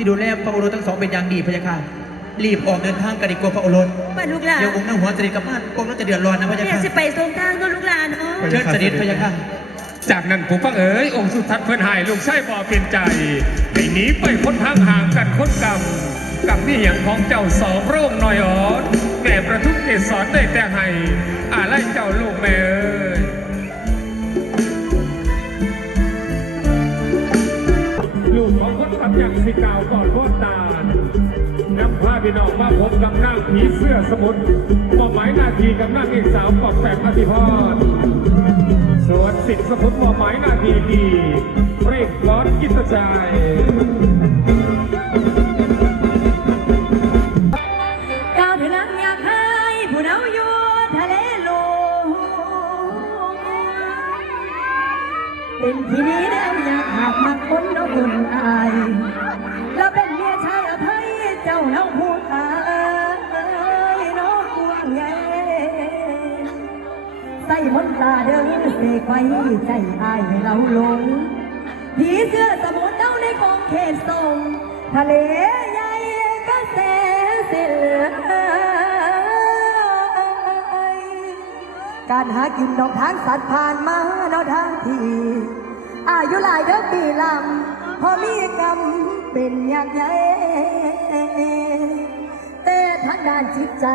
ที่ดูแลพระโอรสทั้งสองเป็นอย่างดีพะยะค่ะรีบออกเดินทางกันดีกว่าพระโอรสบ้านลูกหลานเดี๋ยวองค์นางหัวเสด็จกลับบ้านองค์นั้นจะเดือดร้อนนะพะยะแม่ค่ะจะไปส่งทางก็ลูกหลานเนาะเชิญเสด็จพะยะค่ะจากนั้นผู้ฟังเอ๋ยองค์สุทัศน์เพื่อนหายลูกไส้บ่เป็นใจให้หนีไปพ้นทางห่างกันค้นกรรมกับนี่อย่างของเจ้าสองโรงหน่อยอ่อนแม่ประทุกเกสรได้แต่ให้ พี่น้องมาพบกับนางผีเสื้อสมุทรมอบหมายหน้าที่กับนางเอกสาวกอบแปดอธิพรส่วนสิทธิสมุทรมอบหมายหน้าที่ดีเรียกร้อนกิตใจ เดินเสกไว้ใจอายให้เราหลงผีเสื้อสมุทรเจ้าในกองเขตทรงทะเลใหญ่ก็แสนเสียการหากินดอกทางสัตว์ผ่านมาเนาะทางทีอายุหลายเด้อปีลำพอมีกรรมเป็นอยากใหญ่แต่ทางด้านจิตใจ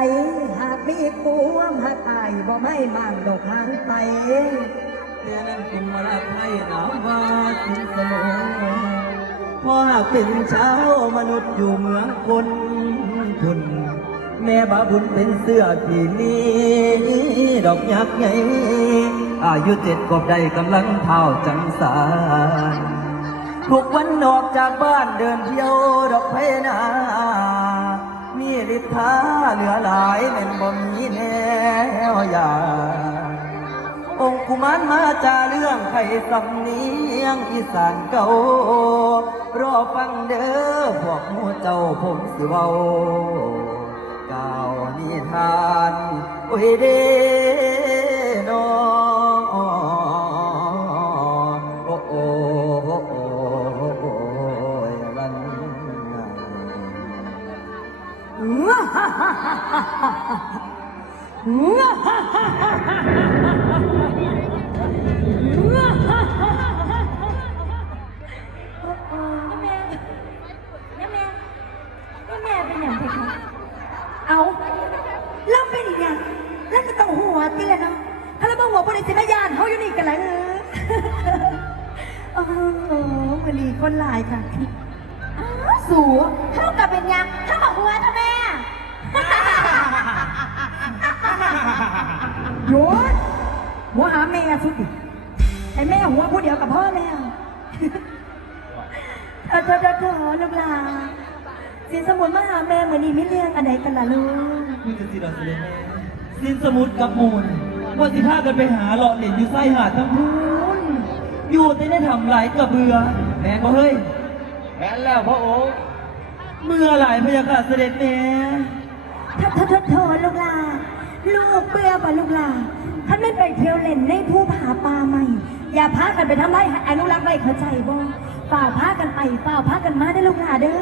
หา มีควมหักอายบ่ไม่มางดอกทางไปแม่นั้นกุมมาลาไทยหนาวว่าสินสมพอหากเป็นชาวมนุษย์อยู่เมืองคนทุน แม่บาบุญเป็นเสื้อที่มีดอกยักษ์ใหญ่อายุเจ็ดกบได้กำลังเท้าจังสารทุกวันออกจากบ้านเดินเที่ยวดอกเพนา มีฤทธาเหลือหลายเม่นบ่มีแนวยาองคุมานมาจาเรื่องไข่สำเนียงอีสานเก่ารอฟังเด้อพวกมูเจ้าผมสิเว้าก่าวนิทาน โอ้ยเด้ เป็นอย่างไรคะเอาเราเป็นอีกอย่างแล้วก็ต้องหัวตีแหละเนาะถ้าเราบ่หัวบริษัทยานเขาอยู่นี่กันเลยเออโอ้วันนี้คนหลายค่ะ สูเท่ากับเป็นยังเท่ากับหัวท่าแม่ หยุดหัวหาแม่สุดดิไอ้แม่หัวผู้เดียวกับพ่อแล้วเออเธอเธอเธอลูกหลานสินสมุนมาหาแม่เหมือนนี่ไม่เลี้ยงอันไหนกันล่ะลูกนี่จะสิเราเสด็จแม่สินสมุทรกับมูลว่าสิพากันไปหาหลอดเหรียญอยู่ไส้หาดทั้งพูนอยู่แต่ได้ทำไรกระเบือ แม่ก็เฮ้ยแม่นแล้วพระองค์เมื่อไหร่พระยาค่ะเสด็จแม่เธอเธอเธอ เบื่อป่ะลูกหลานท่านไม่ไปเที่ยวเล่นในภูผาป่าใหม่ อย่าพากันไปทำไรอนุรักษ์ไว้เข้าใจบ่เปล่าพากันไปเปล่าพากันมาได้อลูกหลานเด้อ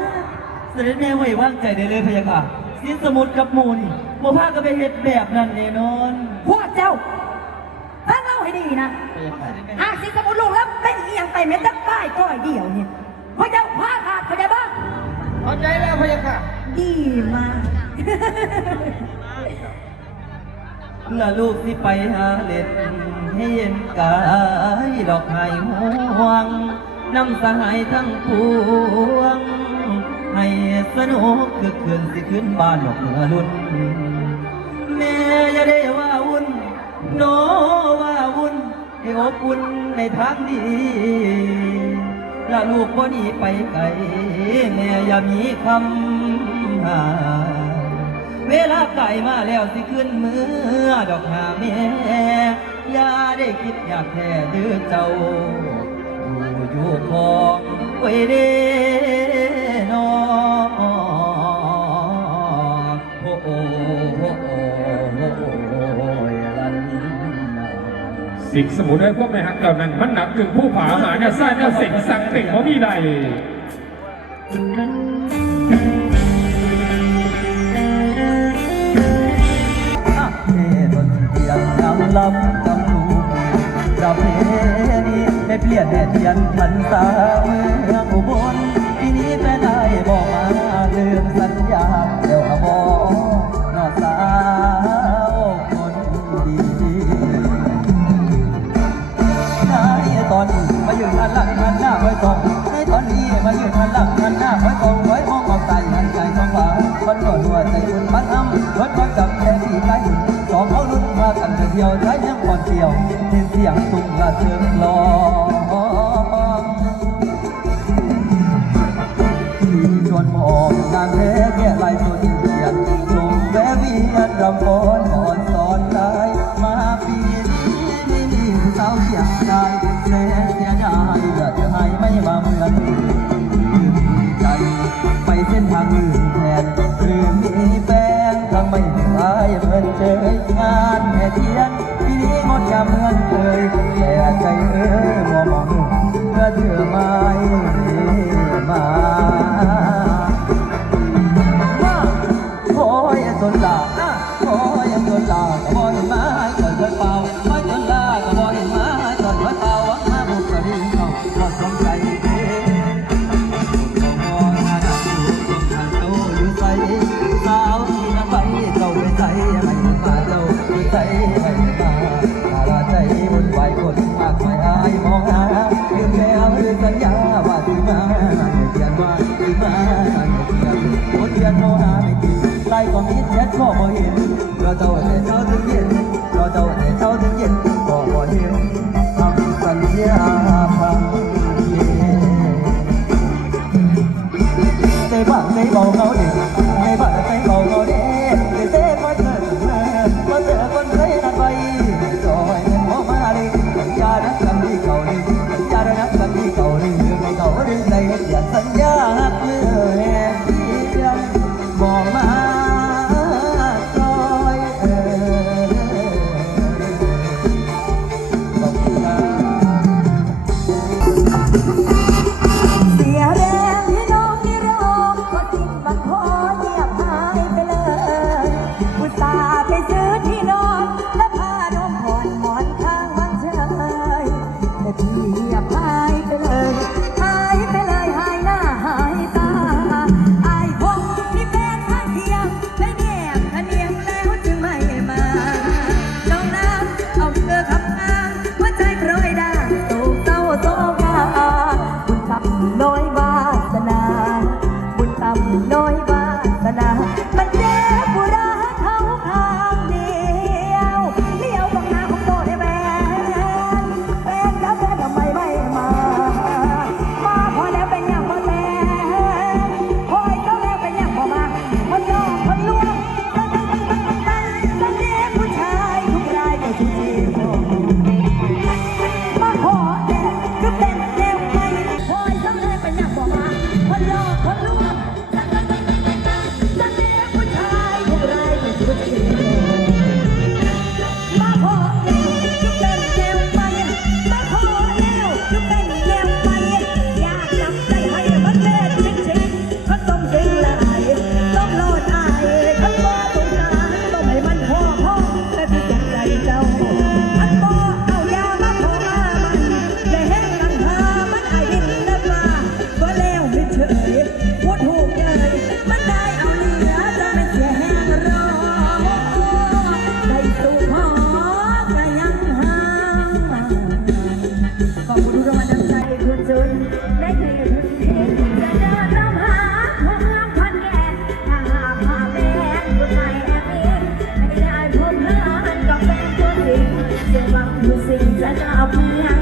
เสด็จแม่ไว้วางใจได้เลยพระยาค่ะสินสมุทรกับมูลบ่พากันไปเฮ็ดแบบนั้นแน่นอนพวกเจ้าฟังเล่าให้ดีนะพระยาค่ะหากสินสมุนลูกแล้วเป็นเอียงไปแม้แต่ป้ายก้อยเดียวเนี่ยพวกเจ้าพาขาดเข้าใจบ้าง เข้าใจแล้วพระยาค่ะ ดีมาก ละลูกที่ไปหาเล่นให้เย็นกายดอกไม้ห่วงน้ำสหายทั้งพวง ให้สนุกคือคืนสิขึ้นบ้านดอกเมื่อรุ่น แม่อย่าได้ว่าวุ่นโนว่าวุ่นให้อบอุ่นในทางดีละลูกบ่หนีไปไกลแม่อย่ามีคำหา เวลาไก่มาแล้วสิขึ้นมือดอกหาแม่อย่าได้คิดอยากแท้ดื้อเจ้าอยู่อยู่ของไว้เด้นอโอ้โอ้โอ้โอ้โอ้โอ้ยลันสิ่งสมุนไพรพวกในหักเหล่านั้นมันหนักถึงผู้ผาหมาเนี่ยสร้างเนี่ยสิ่งสั่งติ่งเพราะมีใด เลี่ยนเทียนพันสาเมืองอุบนปีนี้แม่ได้บอกมาลืมสัญญาเดี๋ยวบอนอสาวคนดีนายตอนมาอยู่ทันหลังมันหน้าไว้ตรงในตอนนี้มาอยู่ทันหลังมันหน้าไว้ตรงไว้มองออกใจหันใจท้องฟ้าคนตัวรัวใจคุณมันทำรถก็จับแต่ที่ไรสองเขาลุ้นมากันเดียวได้ยังก่อนเดียวเสียงตุ้มละเชิงรอ แท้เนี่ยลายตัว ไม่กินไล่ก็มีเช็ดก็บ่เห็นเราเจ้าแต่เจ้าถึงเย็นราเจ้าแต่เจ้าถึงเย็นก็บ่เห็นทำสัญญา จะหวังทุกสิ่งจะกลับเมือง